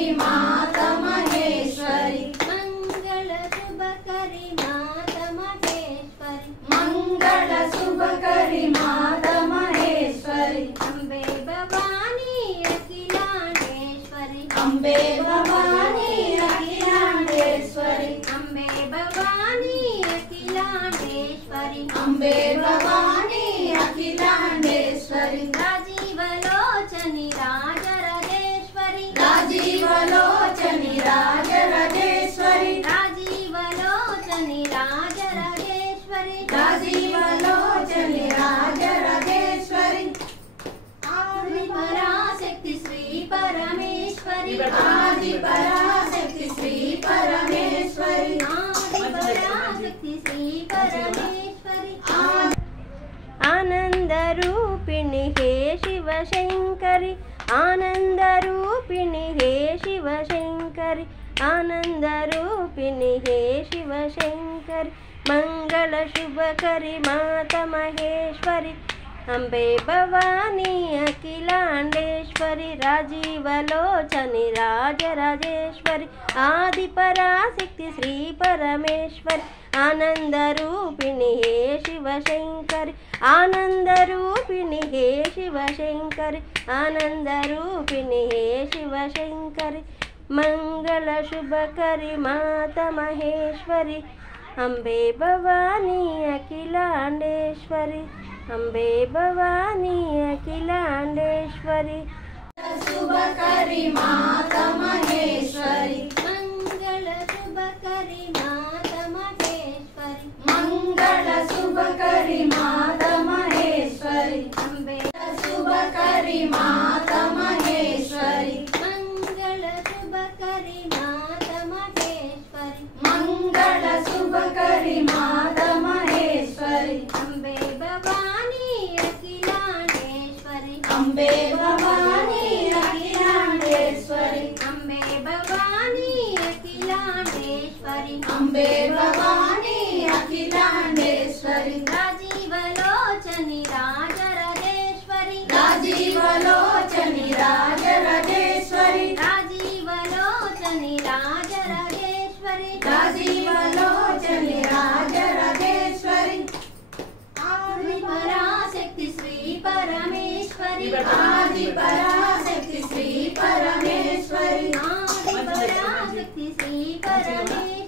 शुभकरी माता महेश्वरी मंगल शुभकरी माता महेश्वरी मंगल शुभकरी माता महेश्वरी अम्बे भवानी अखिलांडेश्वरी अम्बे भवानी अखिलांडेश्वरी अम्बे भवानी अखिलांडेश्वरी अम्बे भवानी अखिलांडेश्वरी राजीवलोचनी राजराजेश्वरी राजीवलोचनी राजराजेश्वरी राजीवलोचनी राजराजेश्वरी राजीवलोचनी राजराजेश्वरी आदिपराशक्ति श्री परमेश्वरी आदिपराशक्ति श्री परमेश्वरी आदिपराशक्ति श्री परमेश्वरी आनंद रूपिणी हे शिवशंकरी आनंद रूपिणी हे शिवशंकरी आनंद रूपिणी हे शिवशंकरी मंगल शुभकरी माता महेश्वरी अम्बे भवानी अखिलांडेश्वरी राजीवलोचनी राजराजेश्वरी आदिपराशक्ति श्री परमेश्वरी आनंद रूपिणी हे शिवशंकरी आनंद रूपिणी हे शिवशंकरी आनंद रूपिणी हे शिवशंकरी मंगल शुभकरी माता महेश्वरी अम्बे भवानी अखिलांडेश्वरी अम्बे भवानी अखिलांडेश्वरी शुभकरी माता महेश्वरी मंगल शुभकरी माता महेश्वरी मंगल शुभकरी माता महेश्वरी अम्बे शुभकरी माता महेश्वरी मंगल शुभकरी माता महेश्वरी मंगल शुभकरी माता महेश्वरी अम्बे भवानी अखिलांडेश्वरी अम्बे भवानी अखिलांडेश्वरी अम्बे भवानी अखिलांडेश्वरी अम्बे भवानी अखिलांडेश्वरी राजीवलोचनी राजराजेश्वरी राजीवलोचनी राजराजेश्वरी राजीवलोचनी राजराजेश्वरी राजीवलोचनी राजराजेश्वरी आदिपराशक्ति श्री परमेश्वरी आदिपराशक्ति श्री परमेश्वरी आदिपराशक्ति श्री परमेश्वरी